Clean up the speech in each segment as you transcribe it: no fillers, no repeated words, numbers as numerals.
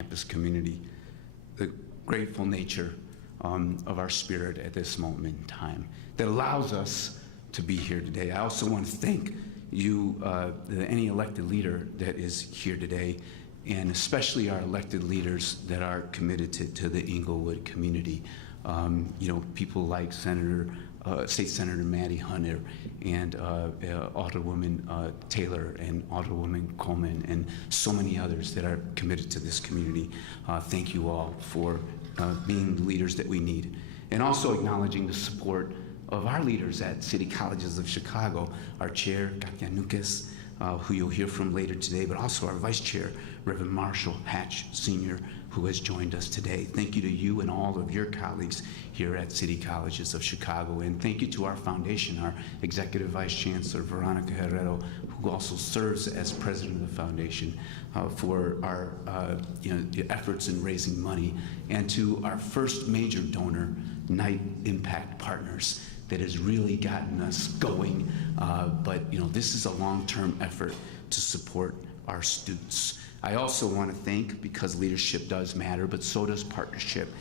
campus community, the grateful nature of our spirit at this moment in time that allows us to be here today. I also want to thank you, any elected leader that is here today, and especially our elected leaders that are committed to the Inglewood community. People like State Senator Maddie Hunter and Alderwoman Taylor and Alderwoman Coleman and so many others that are committed to this community. Thank you all for being the leaders that we need. And also acknowledging the support of our leaders at City Colleges of Chicago, our chair, Katya Nukas, who you'll hear from later today, but also our vice chair, Reverend Marshall Hatch Sr., who has joined us today. Thank you to you and all of your colleagues here at City Colleges of Chicago. And thank you to our foundation, our Executive Vice Chancellor, Veronica Herrero, who also serves as president of the foundation, for our efforts in raising money, and to our first major donor, Knight Impact Partners, that has really gotten us going. But this is a long-term effort to support our students. I also want to thank, because leadership does matter, but so does partnership.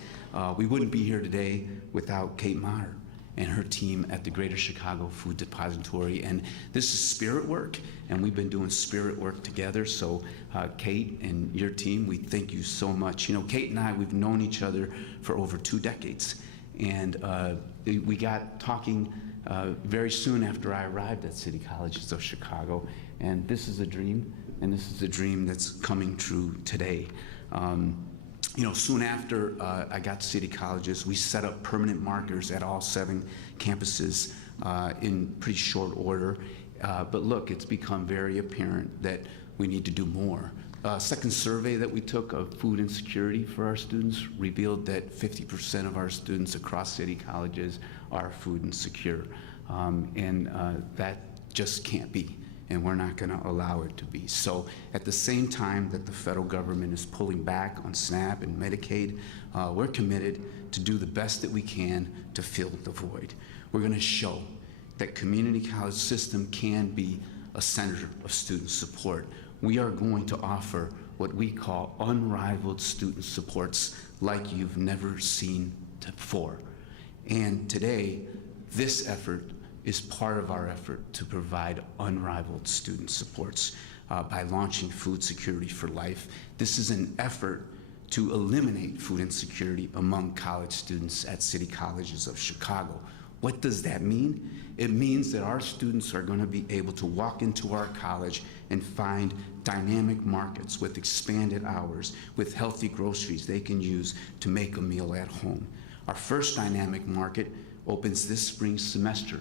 We wouldn't be here today without Kate Maher and her team at the Greater Chicago Food Depository. And this is spirit work, and we've been doing spirit work together. So Kate and your team, we thank you so much. Kate and I, we've known each other for over 2 decades. And we got talking very soon after I arrived at City Colleges of Chicago. And this is a dream, and this is a dream that's coming true today. Soon after I got to City Colleges, we set up permanent markers at all 7 campuses in pretty short order. But look, it's become very apparent that we need to do more. Second survey that we took of food insecurity for our students revealed that 50% of our students across City Colleges are food insecure. And that just can't be, and we're not going to allow it to be. So at the same time that the federal government is pulling back on SNAP and Medicaid, we're committed to do the best that we can to fill the void. We're going to show that community college system can be a center of student support. We are going to offer what we call unrivaled student supports like you've never seen before. And today, this effort is part of our effort to provide unrivaled student supports by launching Food Security for Life. This is an effort to eliminate food insecurity among college students at City Colleges of Chicago. What does that mean? It means that our students are going to be able to walk into our college and find dynamic markets with expanded hours, with healthy groceries they can use to make a meal at home. Our first dynamic market opens this spring semester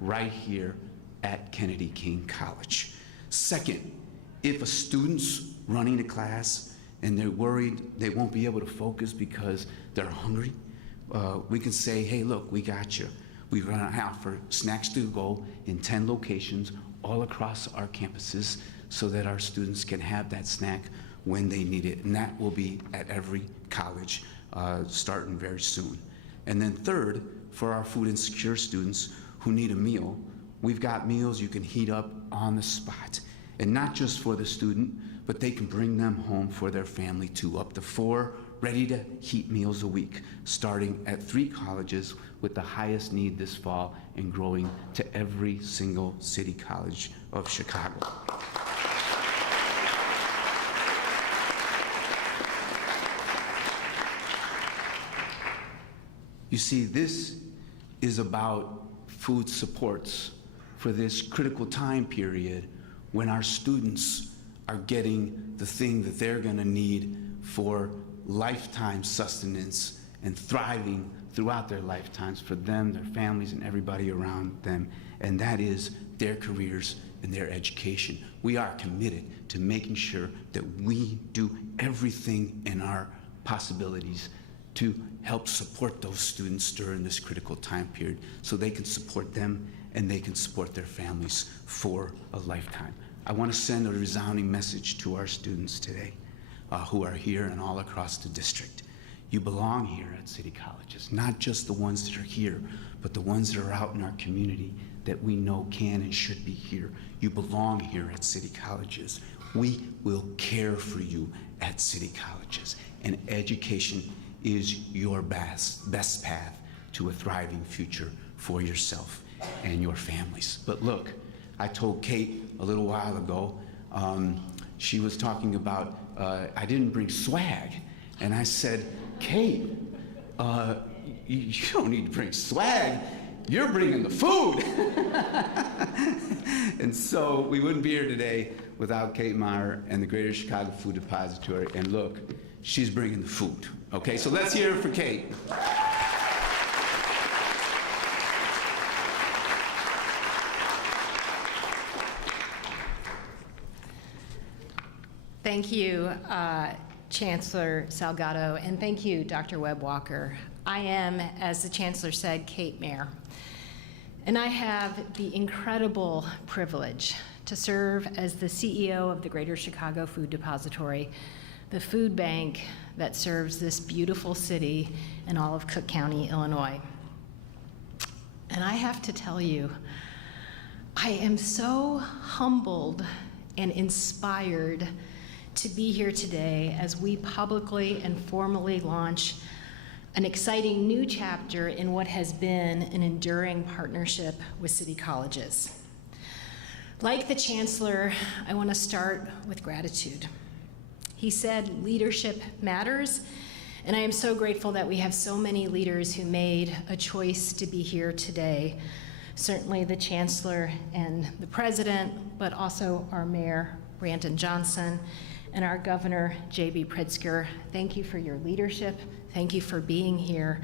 right here at Kennedy King College. Second, if a student's running a class and they're worried they won't be able to focus because they're hungry, we can say, hey, look, we got you. We're going to offer snacks to go in 10 locations all across our campuses so that our students can have that snack when they need it. And that will be at every college starting very soon. And then third, for our food insecure students who need a meal, we've got meals you can heat up on the spot. And not just for the student, but they can bring them home for their family too, up to 4 ready-to-heat meals a week, starting at 3 colleges with the highest need this fall and growing to every single City College of Chicago. You see, this is about food supports for this critical time period when our students are getting the thing that they're going to need for lifetime sustenance and thriving throughout their lifetimes for them, their families, and everybody around them, and that is their careers and their education. We are committed to making sure that we do everything in our possibilities to help support those students during this critical time period so they can support them and they can support their families for a lifetime. I want to send a resounding message to our students today who are here and all across the district. You belong here at City Colleges, not just the ones that are here, but the ones that are out in our community that we know can and should be here. You belong here at City Colleges. We will care for you at City Colleges, and education is your best path to a thriving future for yourself and your families. But look, I told Kate a little while ago, she was talking about, I didn't bring swag. And I said, Kate, you don't need to bring swag. You're bringing the food. And so we wouldn't be here today without Kate Meyer and the Greater Chicago Food Depository. And look, she's bringing the food. Okay, so let's hear it for Kate. Thank you, Chancellor Salgado, and thank you, Dr. Webb-Walker. I am, as the Chancellor said, Kate Meyer, and I have the incredible privilege to serve as the CEO of the Greater Chicago Food Depository, the food bank that serves this beautiful city in all of Cook County, Illinois. And I have to tell you, I am so humbled and inspired to be here today as we publicly and formally launch an exciting new chapter in what has been an enduring partnership with City Colleges. Like the Chancellor, I want to start with gratitude. He said leadership matters, and I am so grateful that we have so many leaders who made a choice to be here today. Certainly the Chancellor and the President, but also our Mayor, Brandon Johnson, and our Governor, J.B. Pritzker. Thank you for your leadership. Thank you for being here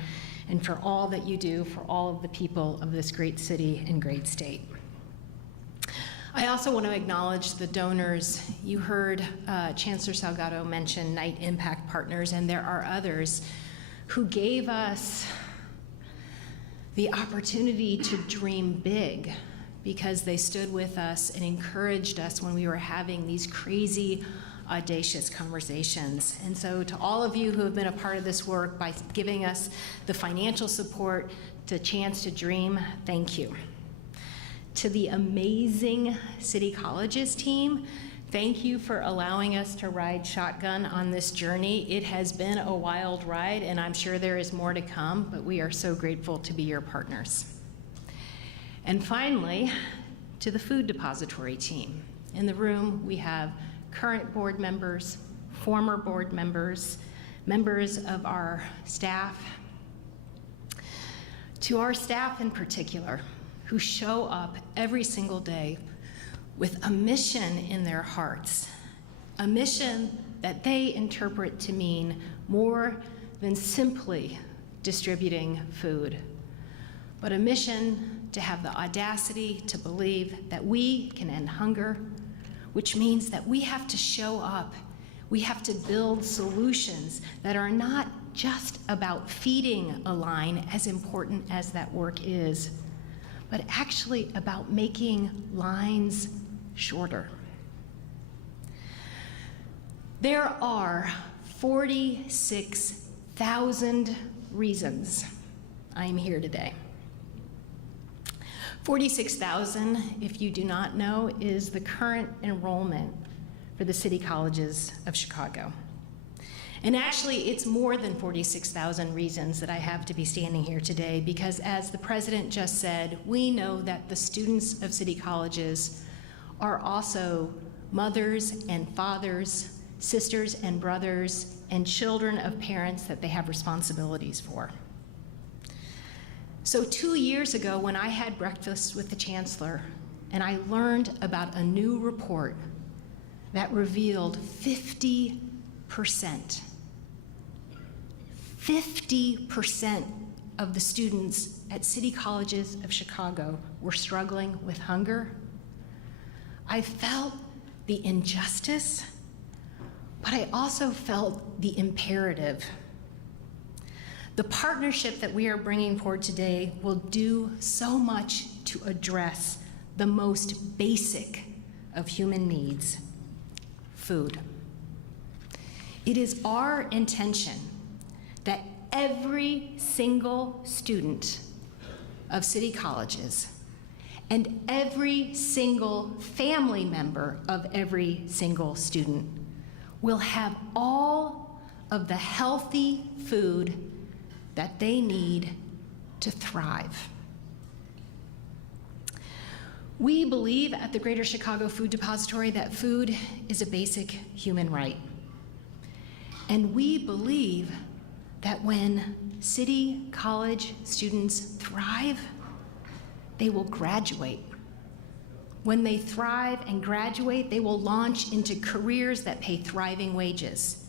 and for all that you do for all of the people of this great city and great state. I also want to acknowledge the donors. You heard Chancellor Salgado mention Knight Impact Partners, and there are others who gave us the opportunity to dream big because they stood with us and encouraged us when we were having these crazy, audacious conversations. And so to all of you who have been a part of this work by giving us the financial support, the chance to dream, thank you. To the amazing City Colleges team, thank you for allowing us to ride shotgun on this journey. It has been a wild ride, and I'm sure there is more to come, but we are so grateful to be your partners. And finally, to the Food Depository team. In the room, we have current board members, former board members, members of our staff. To our staff in particular, who show up every single day with a mission in their hearts, a mission that they interpret to mean more than simply distributing food, but a mission to have the audacity to believe that we can end hunger, which means that we have to show up. We have to build solutions that are not just about feeding a line, as important as that work is, but actually about making lines shorter. There are 46,000 reasons I'm here today. 46,000, if you do not know, is the current enrollment for the City Colleges of Chicago. And actually, it's more than 46,000 reasons that I have to be standing here today, because as the President just said, we know that the students of City Colleges are also mothers and fathers, sisters and brothers, and children of parents that they have responsibilities for. So 2 years ago, when I had breakfast with the Chancellor, and I learned about a new report that revealed 50% of the students at City Colleges of Chicago were struggling with hunger, I felt the injustice, but I also felt the imperative. The partnership that we are bringing forward today will do so much to address the most basic of human needs, food. It is our intention that every single student of City Colleges and every single family member of every single student will have all of the healthy food that they need to thrive. We believe at the Greater Chicago Food Depository that food is a basic human right. And we believe that when City College students thrive, they will graduate. When they thrive and graduate, they will launch into careers that pay thriving wages.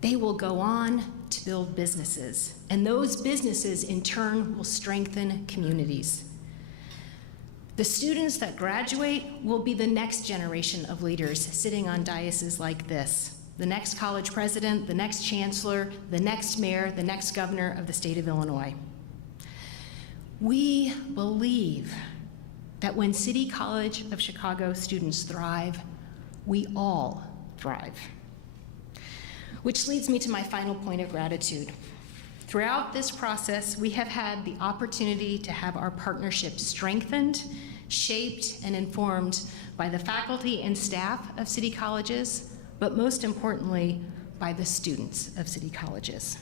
They will go on to build businesses, and those businesses in turn will strengthen communities. The students that graduate will be the next generation of leaders sitting on daises like this. The next college president, the next chancellor, the next mayor, the next governor of the state of Illinois. We believe that when City College of Chicago students thrive, we all thrive. Which leads me to my final point of gratitude. Throughout this process, we have had the opportunity to have our partnership strengthened, shaped, and informed by the faculty and staff of City Colleges, but most importantly, by the students of City Colleges.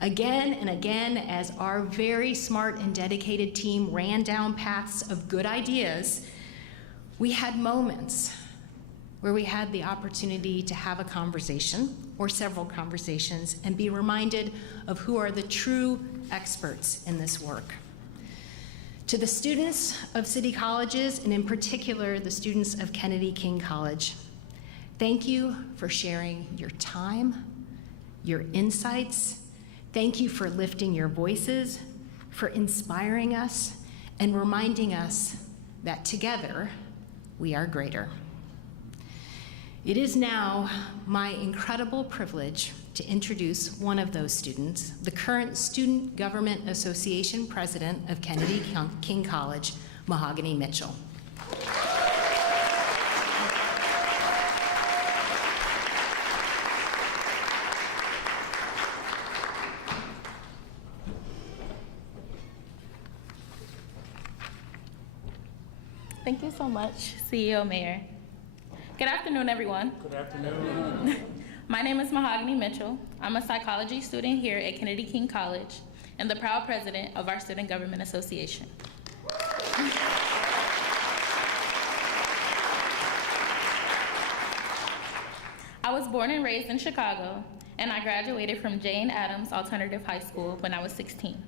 Again and again, as our very smart and dedicated team ran down paths of good ideas, we had moments where we had the opportunity to have a conversation or several conversations and be reminded of who are the true experts in this work. To the students of City Colleges, and in particular, the students of Kennedy King College, thank you for sharing your time, your insights. Thank you for lifting your voices, for inspiring us, and reminding us that together we are greater. It is now my incredible privilege to introduce one of those students, the current Student Government Association President of Kennedy King College, Mahogany Mitchell. Thank you so much, CEO Mayor. Good afternoon, everyone. Good afternoon. My name is Mahogany Mitchell. I'm a psychology student here at Kennedy King College and the proud president of our Student Government Association. I was born and raised in Chicago, and I graduated from Jane Addams Alternative High School when I was 16.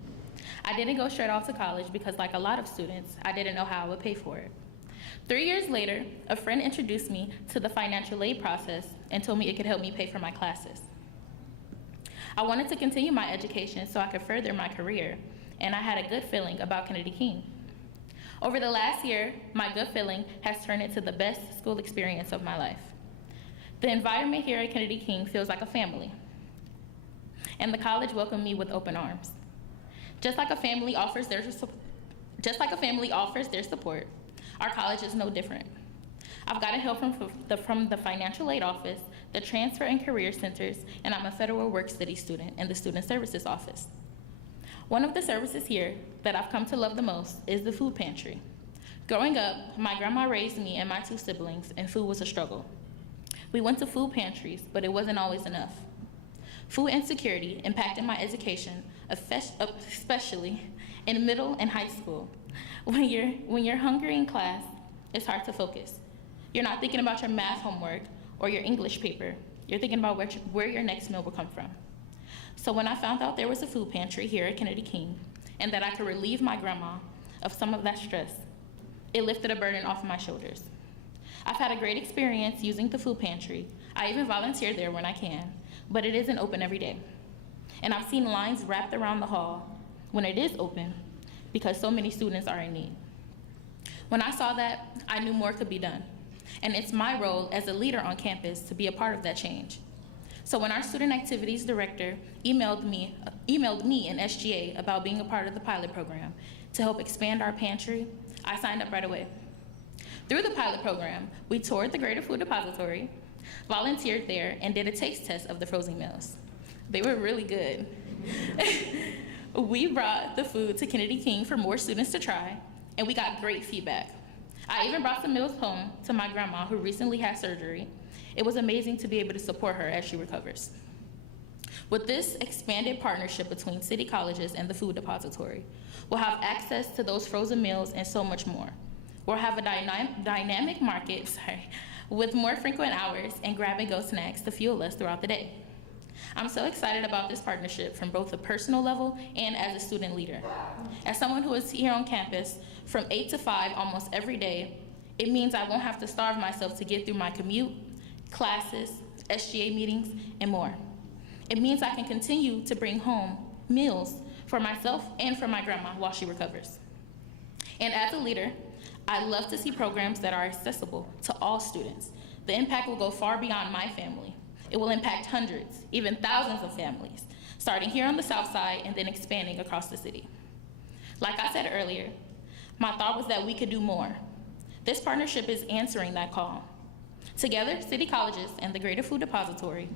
I didn't go straight off to college because, like a lot of students, I didn't know how I would pay for it. 3 years later, a friend introduced me to the financial aid process and told me it could help me pay for my classes. I wanted to continue my education so I could further my career, and I had a good feeling about Kennedy King. Over the last year, my good feeling has turned into the best school experience of my life. The environment here at Kennedy King feels like a family, and the college welcomed me with open arms. Just like a family offers their support, our college is no different. I've gotten help from the financial aid office, the transfer and career centers, and I'm a federal work study student in the student services office. One of the services here that I've come to love the most is the food pantry. Growing up, my grandma raised me and my 2 siblings, and food was a struggle. We went to food pantries, but it wasn't always enough. Food insecurity impacted my education, especially in middle and high school. When you're hungry in class, it's hard to focus. You're not thinking about your math homework or your English paper. You're thinking about where your next meal will come from. So when I found out there was a food pantry here at Kennedy King and that I could relieve my grandma of some of that stress, it lifted a burden off my shoulders. I've had a great experience using the food pantry. I even volunteer there when I can, but it isn't open every day. And I've seen lines wrapped around the hall when it is open because so many students are in need. When I saw that, I knew more could be done. And it's my role as a leader on campus to be a part of that change. So when our student activities director emailed me and SGA about being a part of the pilot program to help expand our pantry, I signed up right away. Through the pilot program, we toured the Greater Food Depository, volunteered there, and did a taste test of the frozen meals. They were really good. We brought the food to Kennedy King for more students to try, and we got great feedback. I even brought some meals home to my grandma who recently had surgery. It was amazing to be able to support her as she recovers. With this expanded partnership between City Colleges and the Food Depository, we'll have access to those frozen meals and so much more. We'll have a dynamic market with more frequent hours and grab-and-go snacks to fuel us throughout the day. I'm so excited about this partnership from both a personal level and as a student leader. As someone who is here on campus from 8 to 5 almost every day, it means I won't have to starve myself to get through my commute, classes, SGA meetings, and more. It means I can continue to bring home meals for myself and for my grandma while she recovers. And as a leader, I love to see programs that are accessible to all students. The impact will go far beyond my family. It will impact hundreds, even thousands of families, starting here on the South Side and then expanding across the city. Like I said earlier, my thought was that we could do more. This partnership is answering that call. Together, City Colleges and the Greater Food Depository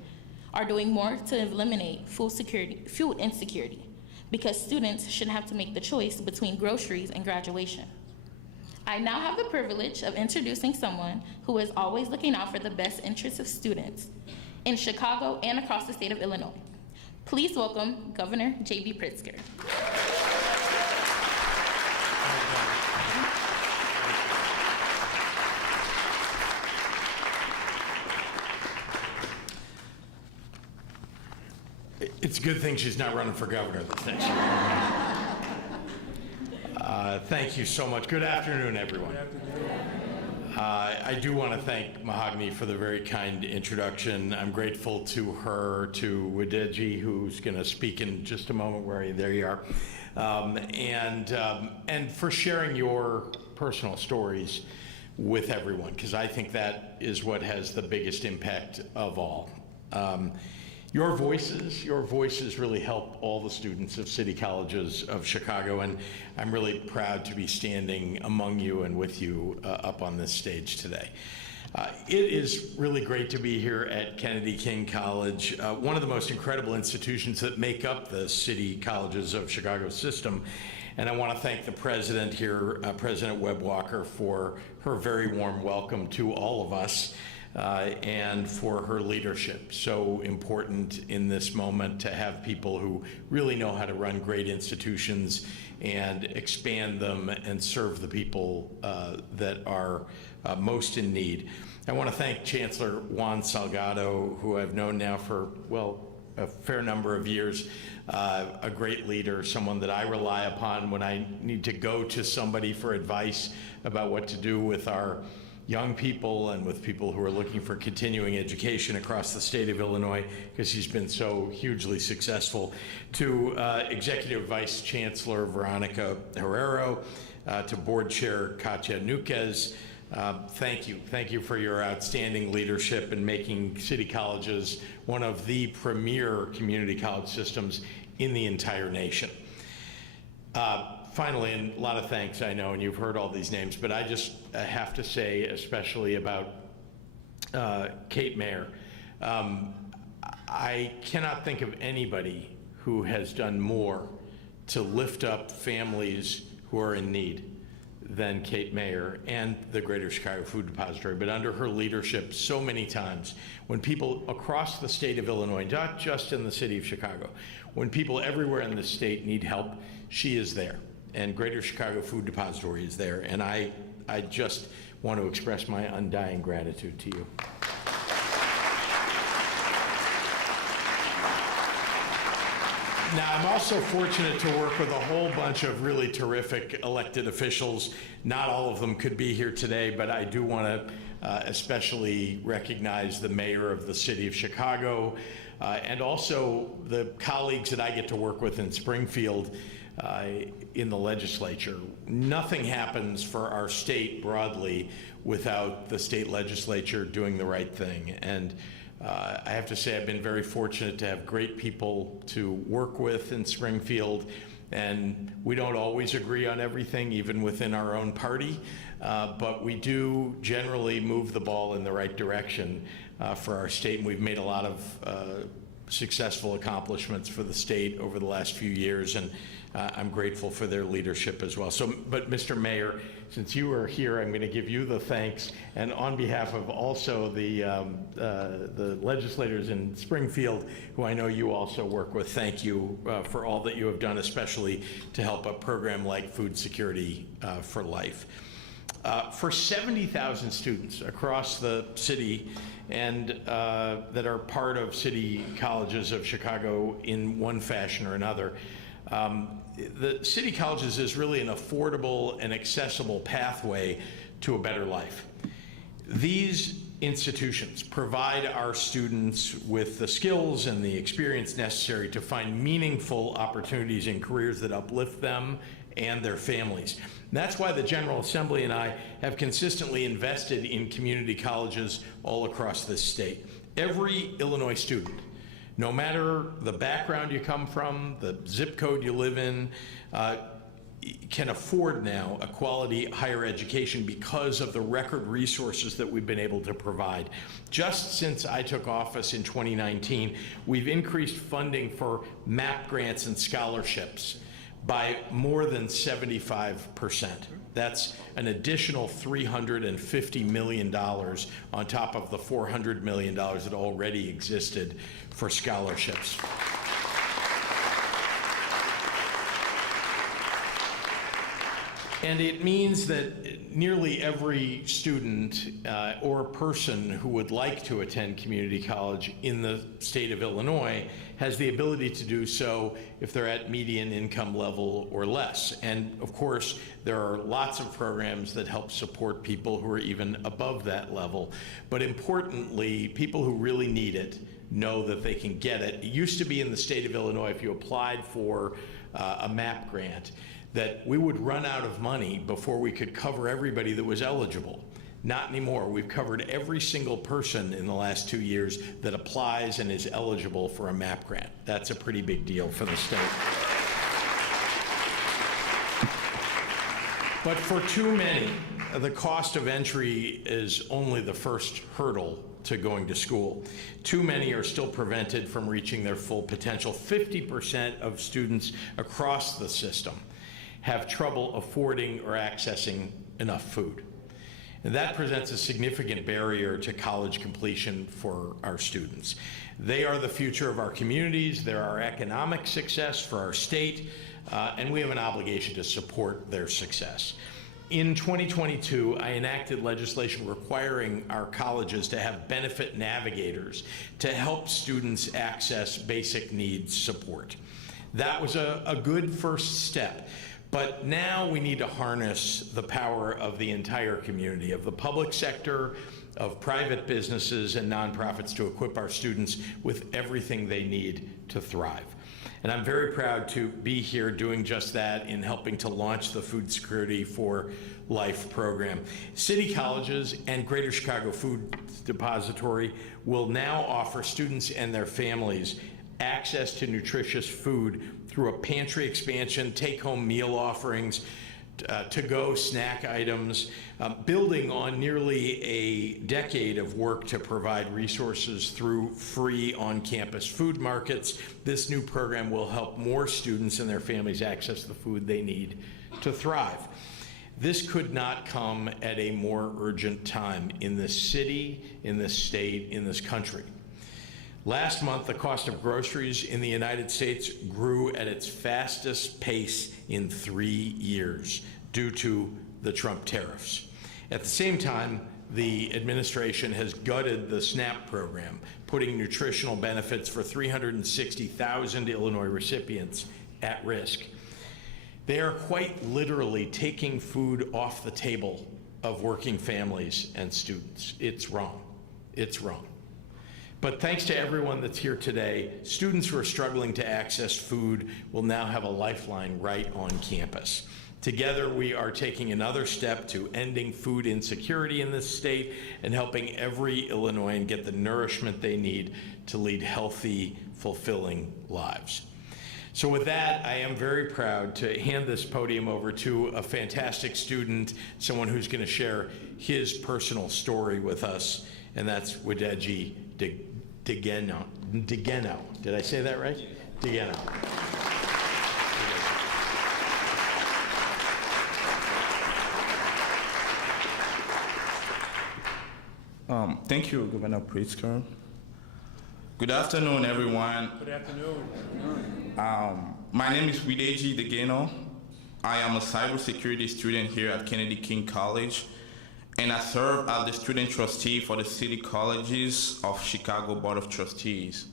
are doing more to eliminate food insecurity, because students shouldn't have to make the choice between groceries and graduation. I now have the privilege of introducing someone who is always looking out for the best interests of students in Chicago and across the state of Illinois. Please welcome Governor J.B. Pritzker. It's a good thing she's not running for governor this next year. Thank you so much. Good afternoon, everyone. I do want to thank Mahogany for the very kind introduction. I'm grateful to her, to Wadeji, who's going to speak in just a moment. Where are you? There you are. And for sharing your personal stories with everyone, because I think that is what has the biggest impact of all. Your voices really help all the students of City Colleges of Chicago, and I'm really proud to be standing among you and with you up on this stage today. It is really great to be here at Kennedy King College, one of the most incredible institutions that make up the City Colleges of Chicago system. And I want to thank the president here, President Webb Walker, for her very warm welcome to all of us. And for her leadership. So important in this moment to have people who really know how to run great institutions and expand them and serve the people that are most in need. I want to thank Chancellor Juan Salgado, who I've known now for, well, a fair number of years, a great leader, someone that I rely upon when I need to go to somebody for advice about what to do with our young people and with people who are looking for continuing education across the state of Illinois, because he's been so hugely successful, to Executive Vice Chancellor Veronica Herrero, to Board Chair Katya Nuquez. Thank you for your outstanding leadership in making City Colleges one of the premier community college systems in the entire nation. Finally, and a lot of thanks, I know, and you've heard all these names, but I just have to say, especially about Kate Mayer, I cannot think of anybody who has done more to lift up families who are in need than Kate Mayer and the Greater Chicago Food Depository. But under her leadership, so many times, when people across the state of Illinois, not just in the city of Chicago, when people everywhere in the state need help, she is there. And Greater Chicago Food Depository is there. And I just want to express my undying gratitude to you. Now, I'm also fortunate to work with a whole bunch of really terrific elected officials. Not all of them could be here today, but I do want to especially recognize the mayor of the city of Chicago, and also the colleagues that I get to work with in Springfield in the legislature. Nothing happens for our state broadly without the state legislature doing the right thing. And I have to say I've been very fortunate to have great people to work with in Springfield, and we don't always agree on everything, even within our own party, but we do generally move the ball in the right direction for our state, and we've made a lot of successful accomplishments for the state over the last few years, and I'm grateful for their leadership as well. So, but Mr. Mayor, since you are here, I'm going to give you the thanks, and on behalf of also the legislators in Springfield, who I know you also work with, thank you for all that you have done, especially to help a program like Food Security for Life. For 70,000 students across the city and that are part of city colleges of Chicago in one fashion or another, the city colleges is really an affordable and accessible pathway to a better life. These institutions provide our students with the skills and the experience necessary to find meaningful opportunities in careers that uplift them and their families. And that's why the General Assembly and I have consistently invested in community colleges all across this state. Every Illinois student, no matter the background you come from, the zip code you live in, can afford now a quality higher education because of the record resources that we've been able to provide. Just since I took office in 2019, we've increased funding for MAP grants and scholarships by more than 75%. That's an additional $350 million on top of the $400 million that already existed for scholarships. And it means that nearly every student or person who would like to attend community college in the state of Illinois has the ability to do so if they're at median income level or less. And of course, there are lots of programs that help support people who are even above that level. But importantly, people who really need it know that they can get it. It used to be in the state of Illinois, if you applied for a MAP grant, that we would run out of money before we could cover everybody that was eligible. Not anymore. We've covered every single person in the last 2 years that applies and is eligible for a MAP grant. That's a pretty big deal for the state. But for too many, the cost of entry is only the first hurdle to going to school. Too many are still prevented from reaching their full potential. 50% of students across the system have trouble affording or accessing enough food. And that presents a significant barrier to college completion for our students. They are the future of our communities, they're our economic success for our state, and we have an obligation to support their success. In 2022, I enacted legislation requiring our colleges to have benefit navigators to help students access basic needs support. That was a good first step. But now we need to harness the power of the entire community, of the public sector, of private businesses and nonprofits to equip our students with everything they need to thrive. And I'm very proud to be here doing just that in helping to launch the Food Security for Life program. City colleges and Greater Chicago Food Depository will now offer students and their families access to nutritious food through a pantry expansion, take-home meal offerings, to-go snack items, building on nearly a decade of work to provide resources through free on-campus food markets. This new program will help more students and their families access the food they need to thrive. This could not come at a more urgent time in this city, in this state, in this country. Last month, the cost of groceries in the United States grew at its fastest pace in 3 years due to the Trump tariffs. At the same time, the administration has gutted the SNAP program, putting nutritional benefits for 360,000 Illinois recipients at risk. They are quite literally taking food off the table of working families and students. It's wrong. It's wrong. But thanks to everyone that's here today, students who are struggling to access food will now have a lifeline right on campus. Together, we are taking another step to ending food insecurity in this state and helping every Illinoisan get the nourishment they need to lead healthy, fulfilling lives. So with that, I am very proud to hand this podium over to a fantastic student, someone who's going to share his personal story with us, and that's Wadeji DeGeno. Did I say that right? DeGeno. Thank you, Governor Pritzker. Good afternoon, everyone. Good afternoon. My name is Wideji Degeno. I am a cybersecurity student here at Kennedy King College, and I serve as the student trustee for the City Colleges of Chicago Board of Trustees.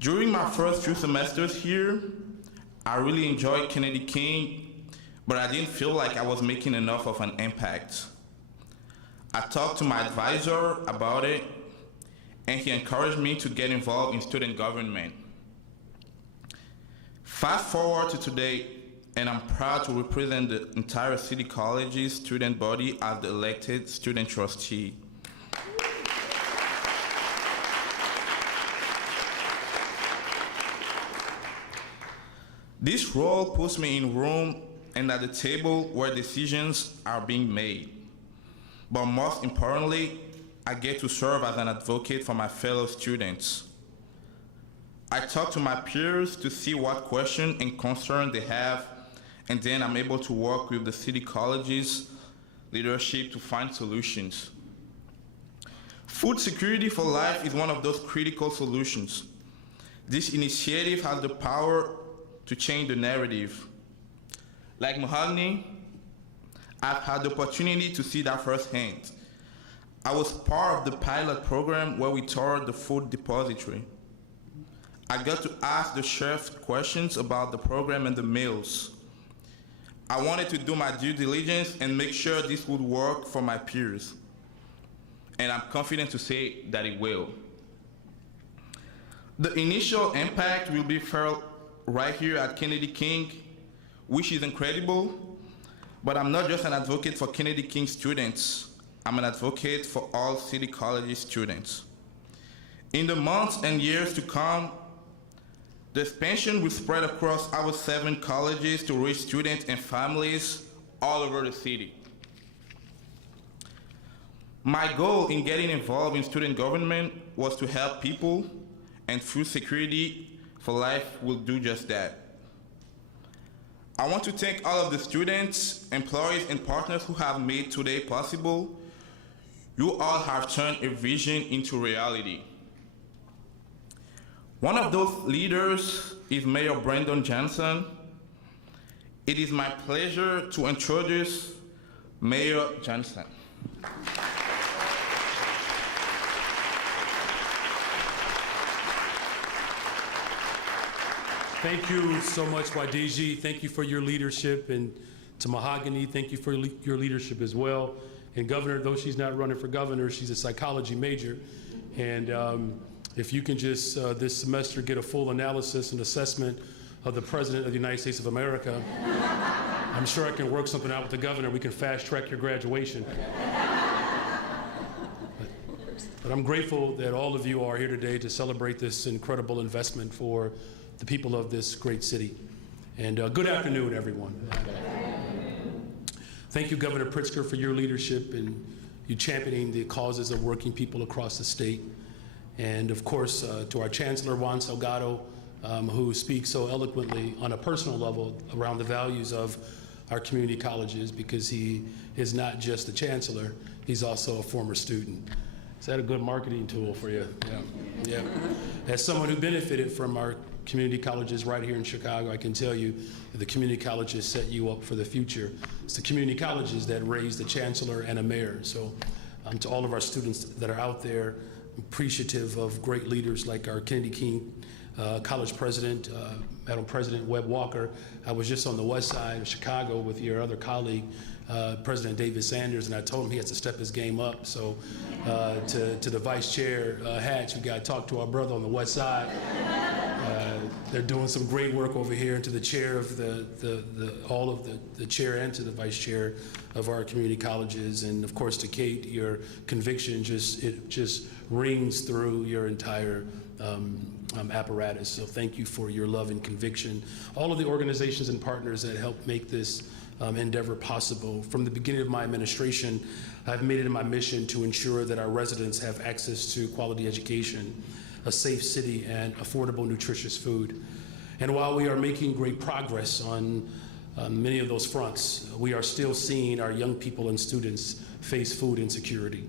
During my first 2 semesters here, I really enjoyed Kennedy King, but I didn't feel like I was making enough of an impact. I talked to my advisor about it, and he encouraged me to get involved in student government. Fast forward to today, and I'm proud to represent the entire City College's student body as the elected student trustee. This role puts me in room and at the table where decisions are being made. But most importantly, I get to serve as an advocate for my fellow students. I talk to my peers to see what questions and concerns they have, and then I'm able to work with the City College's leadership to find solutions. Food security for life is one of those critical solutions. This initiative has the power to change the narrative. Like Mahogany, I've had the opportunity to see that firsthand. I was part of the pilot program where we toured the food depository. I got to ask the chefs questions about the program and the meals. I wanted to do my due diligence and make sure this would work for my peers. And I'm confident to say that it will. The initial impact will be felt right here at Kennedy King, which is incredible, but I'm not just an advocate for Kennedy King students. I'm an advocate for all City College students. In the months and years to come, the expansion will spread across our 7 colleges to reach students and families all over the city. My goal in getting involved in student government was to help people, and food security for life will do just that. I want to thank all of the students, employees, and partners who have made today possible. You all have turned a vision into reality. One of those leaders is Mayor Brandon Johnson. It is my pleasure to introduce Mayor Johnson. Thank you so much, Wadiji. Thank you for your leadership. And to Mahogany, thank you for your leadership as well. And Governor, though she's not running for governor, she's a psychology major. And if you can just this semester get a full analysis and assessment of the President of the United States of America, I'm sure I can work something out with the governor. We can fast track your graduation. But I'm grateful that all of you are here today to celebrate this incredible investment for the people of this great city. And good afternoon, everyone. Thank you, Governor Pritzker, for your leadership and you championing the causes of working people across the state. And of course, to our Chancellor, Juan Salgado, who speaks so eloquently on a personal level around the values of our community colleges, because he is not just a chancellor, he's also a former student. Is that a good marketing tool for you? Yeah. As someone who benefited from our community colleges right here in Chicago, I can tell you that the community colleges set you up for the future. It's the community colleges that raised the chancellor and a mayor. So to all of our students that are out there, I'm appreciative of great leaders like our Kennedy King College President, Madam President Webb Walker. I was just on the west side of Chicago with your other colleague, President David Sanders, and I told him he has to step his game up. So to the Vice Chair Hatch, we got to talk to our brother on the west side. They're doing some great work over here, and to the chair of all of the chair and to the vice chair of our community colleges, and of course to Kate, your conviction just rings through your entire apparatus. So thank you for your love and conviction. All of the organizations and partners that help make this endeavor possible. From the beginning of my administration, I've made it my mission to ensure that our residents have access to quality education, a safe city, and affordable, nutritious food. And while we are making great progress on many of those fronts, we are still seeing our young people and students face food insecurity.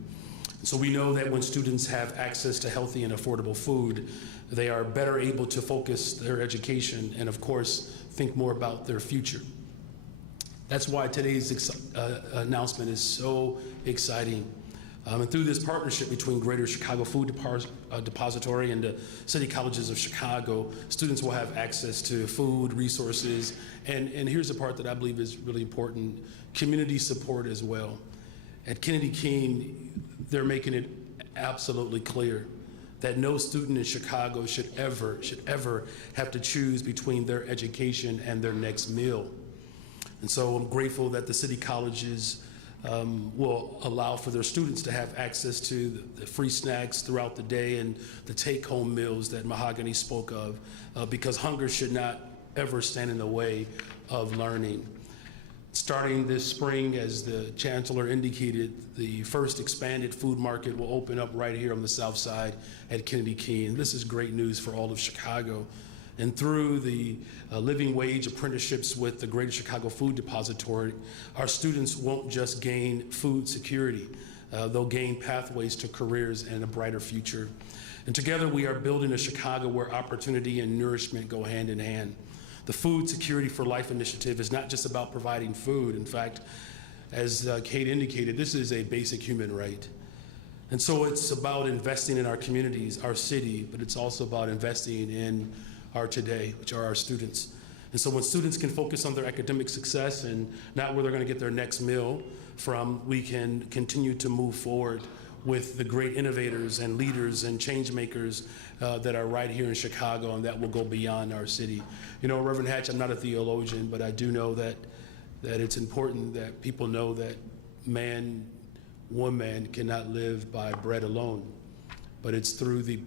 So we know that when students have access to healthy and affordable food, they are better able to focus their education and, of course, think more about their future. That's why today's announcement is so exciting. And through this partnership between Greater Chicago Food Depository and the City Colleges of Chicago, students will have access to food, resources, and here's the part that I believe is really important, community support as well. At Kennedy King, they're making it absolutely clear that no student in Chicago should ever have to choose between their education and their next meal. And so I'm grateful that the city colleges will allow for their students to have access to the free snacks throughout the day and the take-home meals that Mahogany spoke of, because hunger should not ever stand in the way of learning. Starting this spring, as the chancellor indicated, the first expanded food market will open up right here on the south side at Kennedy King. This is great news for all of Chicago. And through the living wage apprenticeships with the Greater Chicago Food Depository, our students won't just gain food security, they'll gain pathways to careers and a brighter future. And together we are building a Chicago where opportunity and nourishment go hand in hand. The Food Security for Life initiative is not just about providing food. In fact, as Kate indicated, this is a basic human right. And so it's about investing in our communities, our city, but it's also about investing in our today, which are our students. And so when students can focus on their academic success and not where they're going to get their next meal from, we can continue to move forward with the great innovators and leaders and change makers that are right here in Chicago and that will go beyond our city. You know, Reverend Hatch, I'm not a theologian, but I do know that it's important that people know that one man cannot live by bread alone, but it's through the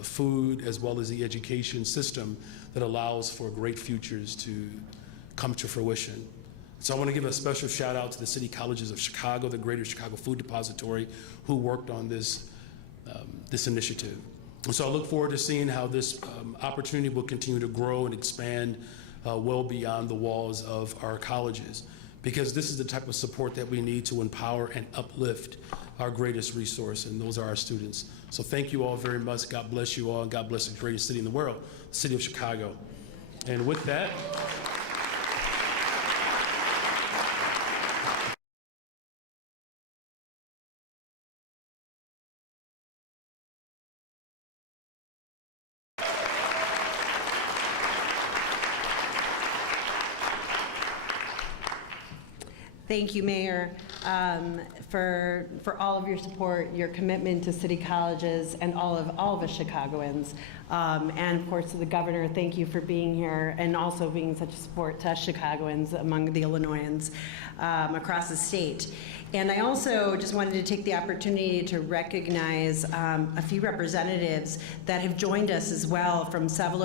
food as well as the education system that allows for great futures to come to fruition. So I want to give a special shout out to the City Colleges of Chicago, the Greater Chicago Food Depository, who worked on this initiative. And so I look forward to seeing how this opportunity will continue to grow and expand well beyond the walls of our colleges, because this is the type of support that we need to empower and uplift our greatest resource, and those are our students. So thank you all very much. God bless you all, and God bless the greatest city in the world, the city of Chicago. And with that, thank you, Mayor, for all of your support, your commitment to city colleges, and all of us Chicagoans. And of course to the governor, thank you for being here and also being such a support to us Chicagoans among the Illinoisans across the state. And I also just wanted to take the opportunity to recognize a few representatives that have joined us as well from several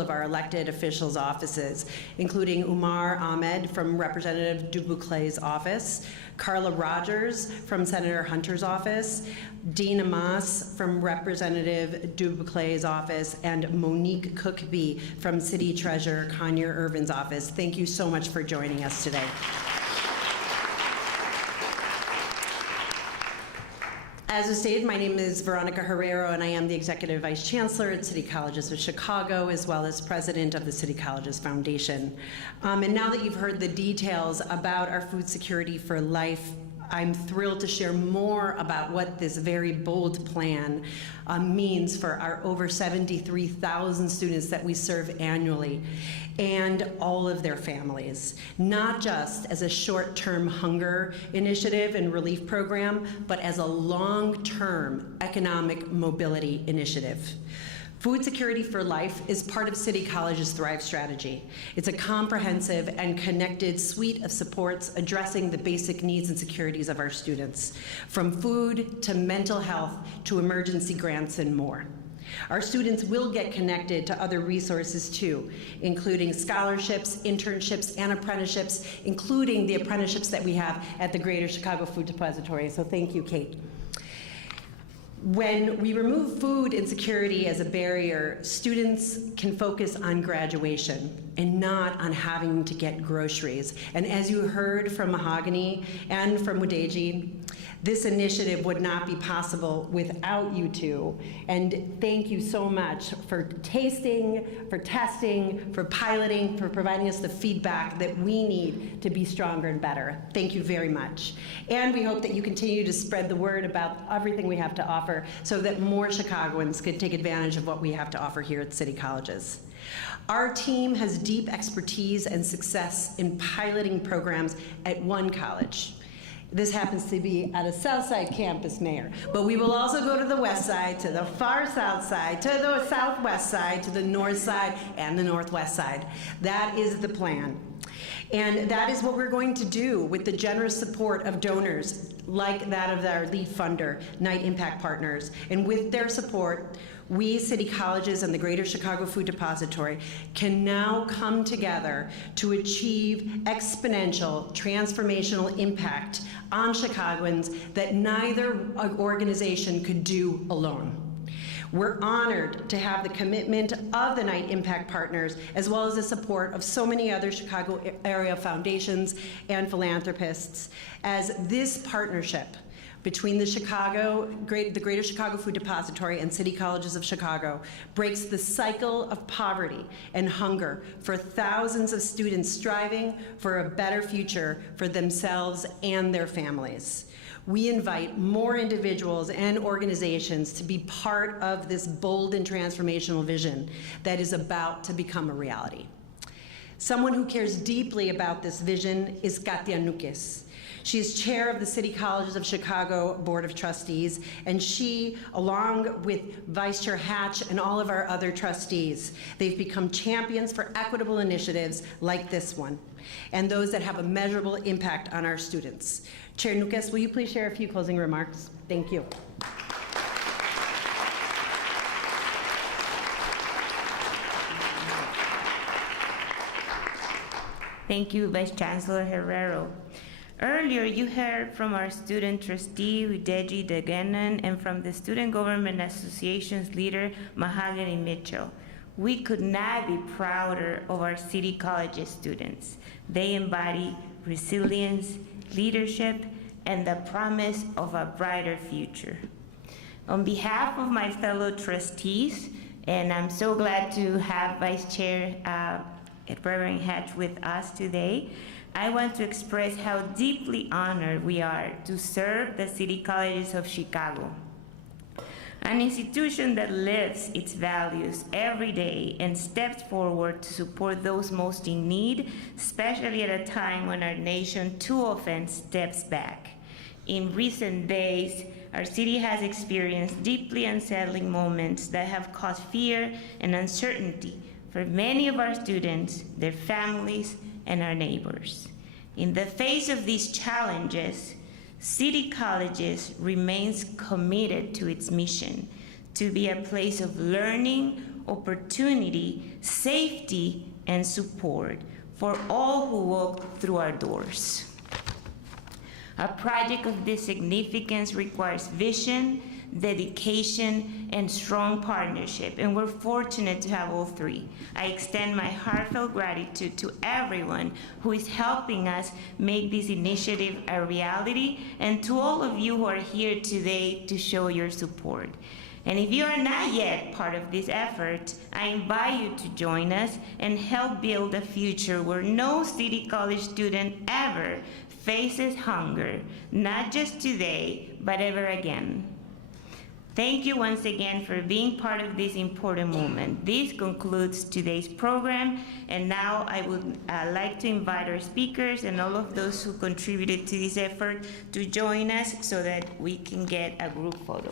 of our elected officials' offices, including Umar Ahmed from Representative Dubuclay's office, Carla Rogers from Senator Hunter's office, Dean Amas from Representative Dubuclay's office, and Monique Cookby from City Treasurer Conyer Irvin's office. Thank you so much for joining us today. As was stated, my name is Veronica Herrero, and I am the Executive Vice Chancellor at City Colleges of Chicago, as well as President of the City Colleges Foundation. And now that you've heard the details about our Food Security for Life, I'm thrilled to share more about what this very bold plan means for our over 73,000 students that we serve annually and all of their families, not just as a short-term hunger initiative and relief program, but as a long-term economic mobility initiative. Food Security for Life is part of City College's Thrive strategy. It's a comprehensive and connected suite of supports addressing the basic needs and securities of our students, from food to mental health to emergency grants and more. Our students will get connected to other resources too, including scholarships, internships, and apprenticeships, including the apprenticeships that we have at the Greater Chicago Food Depository. So thank you, Kate. When we remove food insecurity as a barrier, students can focus on graduation and not on having to get groceries. And as you heard from Mahogany and from Mudeji, this initiative would not be possible without you two. And thank you so much for tasting, for testing, for piloting, for providing us the feedback that we need to be stronger and better. Thank you very much. And we hope that you continue to spread the word about everything we have to offer so that more Chicagoans could take advantage of what we have to offer here at City Colleges. Our team has deep expertise and success in piloting programs at one college. This happens to be at a South Side campus, Mayor. But we will also go to the West Side, to the far South Side, to the Southwest Side, to the North Side, and the Northwest Side. That is the plan. And that is what we're going to do with the generous support of donors like that of our lead funder, Knight Impact Partners. And with their support, we, City Colleges and the Greater Chicago Food Depository, can now come together to achieve exponential, transformational impact on Chicagoans that neither organization could do alone. We're honored to have the commitment of the Knight Impact Partners, as well as the support of so many other Chicago area foundations and philanthropists, as this partnership between the Greater Chicago Food Depository and City Colleges of Chicago breaks the cycle of poverty and hunger for thousands of students striving for a better future for themselves and their families. We invite more individuals and organizations to be part of this bold and transformational vision that is about to become a reality. Someone who cares deeply about this vision is Katia Núñez. She is chair of the City Colleges of Chicago Board of Trustees, and she, along with Vice Chair Hatch and all of our other trustees, they've become champions for equitable initiatives like this one, and those that have a measurable impact on our students. Chair Núñez, will you please share a few closing remarks? Thank you. Thank you, Vice Chancellor Herrero. Earlier, you heard from our student trustee, Udeji Degenan, and from the Student Government Association's leader, Mahogany Mitchell. We could not be prouder of our City Colleges students. They embody resilience, leadership, and the promise of a brighter future. On behalf of my fellow trustees, and I'm so glad to have Vice Chair Reverend Hatch with us today, I want to express how deeply honored we are to serve the City Colleges of Chicago, an institution that lives its values every day and steps forward to support those most in need, especially at a time when our nation too often steps back. In recent days, our city has experienced deeply unsettling moments that have caused fear and uncertainty for many of our students, their families, and our neighbors. In the face of these challenges, City Colleges remains committed to its mission to be a place of learning, opportunity, safety, and support for all who walk through our doors. A project of this significance requires vision, dedication, and strong partnership, and we're fortunate to have all three. I extend my heartfelt gratitude to everyone who is helping us make this initiative a reality, and to all of you who are here today to show your support. And if you are not yet part of this effort, I invite you to join us and help build a future where no City College student ever faces hunger, not just today, but ever again. Thank you once again for being part of this important moment. This concludes today's program, and now I would like to invite our speakers and all of those who contributed to this effort to join us so that we can get a group photo.